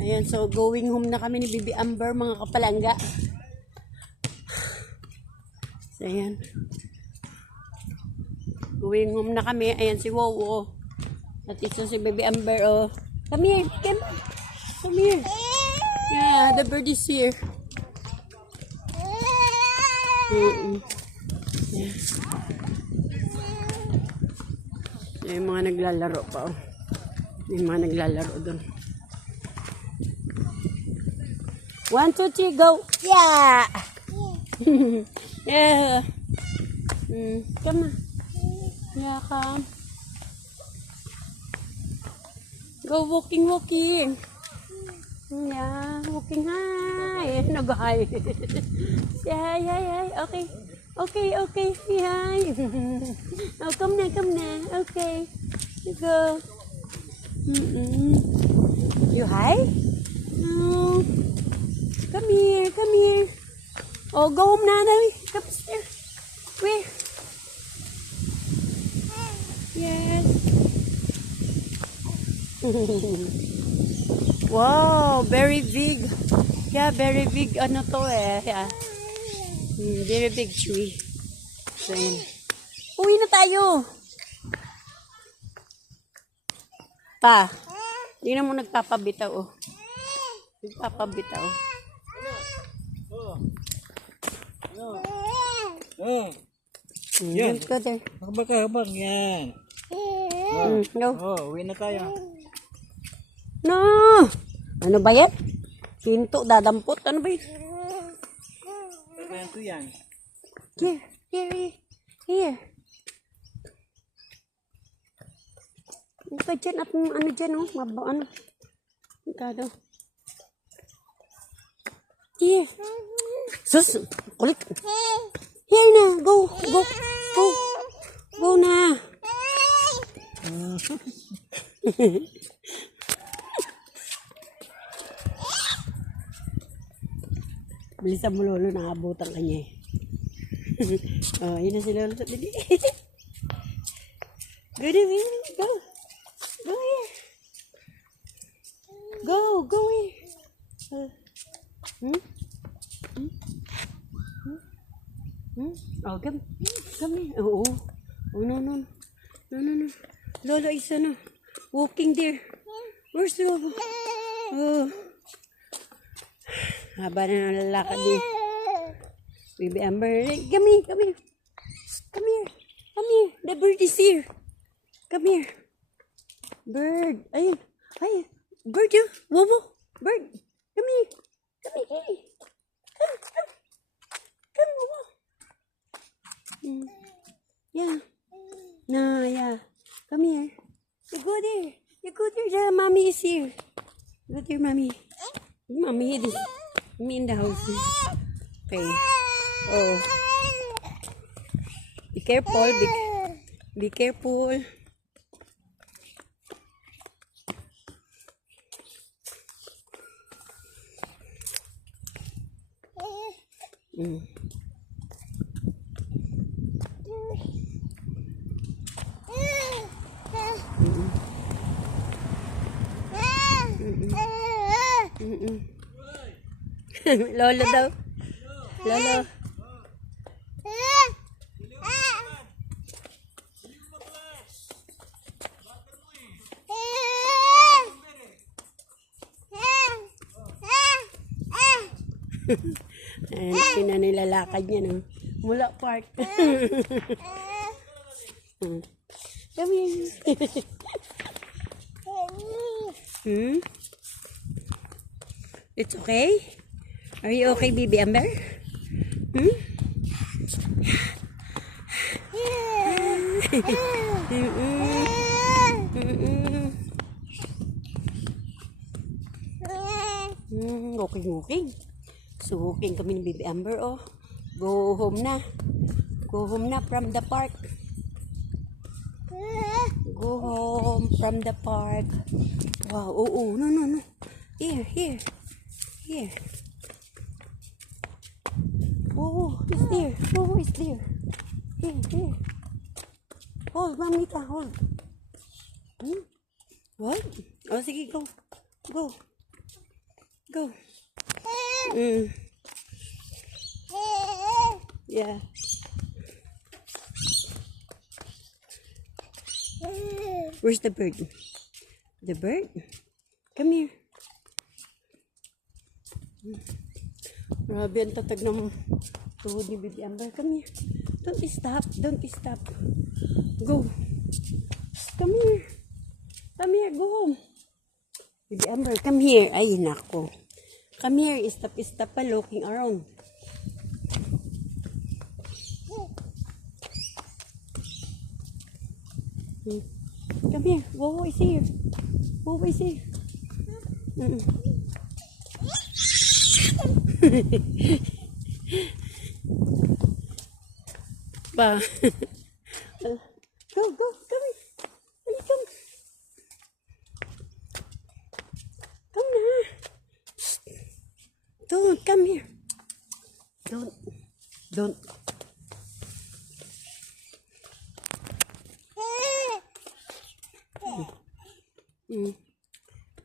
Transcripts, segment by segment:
Ayan, so going home na kami ni Bibi Amber, mga kapalangga. So, ayan. Going home na kami. Ayan si Wowo. At ito si Bibi Amber, oh. Come here, come here. Yeah, the bird is here. Yeah. So, yung mga naglalaro pa, oh. Yung mga naglalaro doon. 1, 2, 3, go! Yeah! Yeah! Come on. Yeah, come. Go walking. Yeah, walking high. Nag-hi. Say hi. Okay. Hi. Oh, come na. Okay. You go. You hi? No. Come here. Oh, go home na. Come here. Where? Yes. Wow, very big. Yeah, very big. Ano to eh. Yeah. Very big tree. So, yun. Uwi na tayo. Pa. Hindi na mo nagpapabitaw, oh. Nagpapabitaw. Yan. Let's go there. Habang yan. No. Uwi na tayo. No. Ano ba yan? Hinto, dadampot. Ano ba yan? Ito yan. Here. Ano ba dyan? At ano dyan, oh? Ano? Kado. Here. Sus, kulit. Here na. Go na. Bilisan mo, Lolo. Nakabutan ka niya eh. Oh, yun na si Lolo. Dali. Go. Go here. Go here. Oh, come here. Oh, no. Lolo is walking there. Where's Lolo? Oh. Haba na nalalakad eh. Bibi Amber, come here. The bird is here. Come here. Bird. Ayun. Bird yun. Wowo. Bird. Come here. Come, Wowo. Yeah. No, yeah. Come here. You go there. The mommy is here. Go there, mommy. Mommy is in the house. Okay. Oh. Be careful. Be careful. Lolo daw. Lolo. Ayan, pinanilalakad niya, no? Mula park. Come here. It's okay? Are you okay, Bibi Amber? Walking. So, walking kami ni Bibi Amber, oh. Go home na from the park. Go home from the park. Wow, oh, no. Here. Oh, it's there. Here. Hold, Mamita, hold. What? Oh, sige, go. Go. Mm. Yeah. Where's the bird? The bird? Come here. Grabe ang tatag ng tuhod ni Baby Amber. Come here. Don't stop. Don't stop. Go. Come here. Come here. Go home. Baby Amber, come here. Ay, nako. Come here. Stop pa looking around. Come here. Whoa, is here. Whoa, is here. Pa. Go, go, come here. Come, come. Come na. Don't, come here. Don't.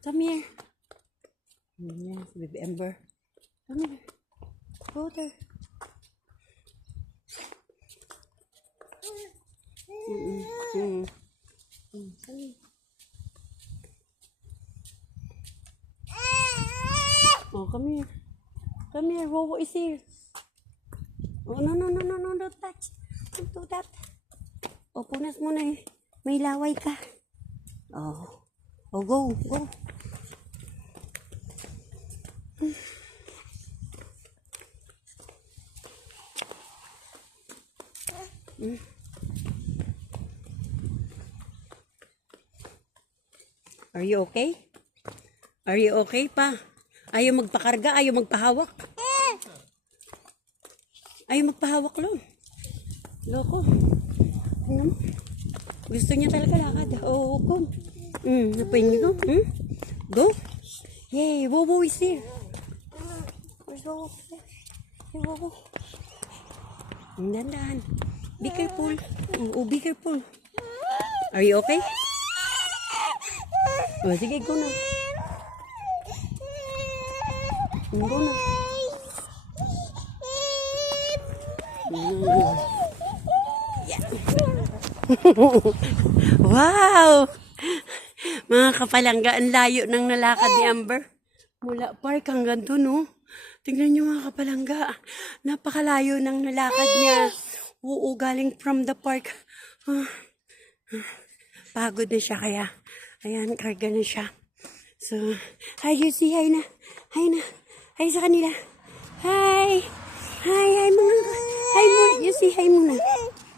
Come here. Yes, Baby Amber. Come here. Go there. Come here. Oh, come here. Come here. Wowo is here. Oh, no, don't touch. Don't do that. Oh, punas mo na eh. May laway ka. Oh. Oh, go. Are you okay? Are you okay pa? Ayaw magpakarga? Ayaw magpahawak? Ayaw magpahawak lang. Loko. Ano? Gusto niya talaga lakad. Oh, go. Napain niyo go? Go? Yay, Wowo is here. Where's Wowo? Hey, Wowo. Dandan. Be careful. Oh, be careful. Are you okay? Oh, sige, go na. Go na. Yeah. Wow! Mga kapalangga, ang layo ng nalakad ni Amber. Mula park hanggang doon, no? Tingnan niyo mga kapalangga. Napakalayo ng nalakad niya. Oo, galing from the park. Pagod na siya kaya. Ayan, karga na siya. So, hi, you see, hi na. Hi na. Hi sa kanila. Hi. Hi mga. Hi mo. You see, hi muna.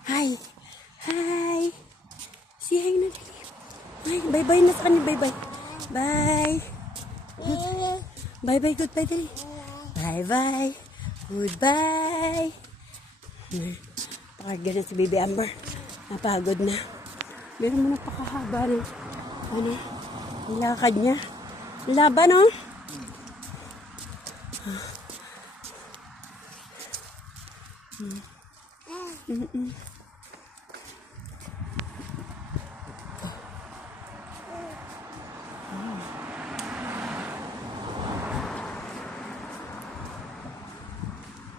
Hi. Hi. See, hi na. Hi, bye-bye na sa kanila. Bye-bye. Bye. Bye-bye, goodbye dali. Bye-bye. Goodbye. Pakarga na si Baby Amber. Napagod na. Meron mo napakahaba ng ang lakad niya. Laban, no?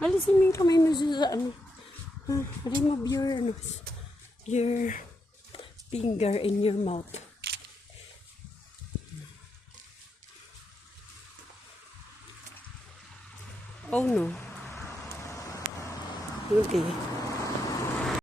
Alisin mo yung kamay mo sa ano. Remove your finger in your mouth. Oh no. Okay.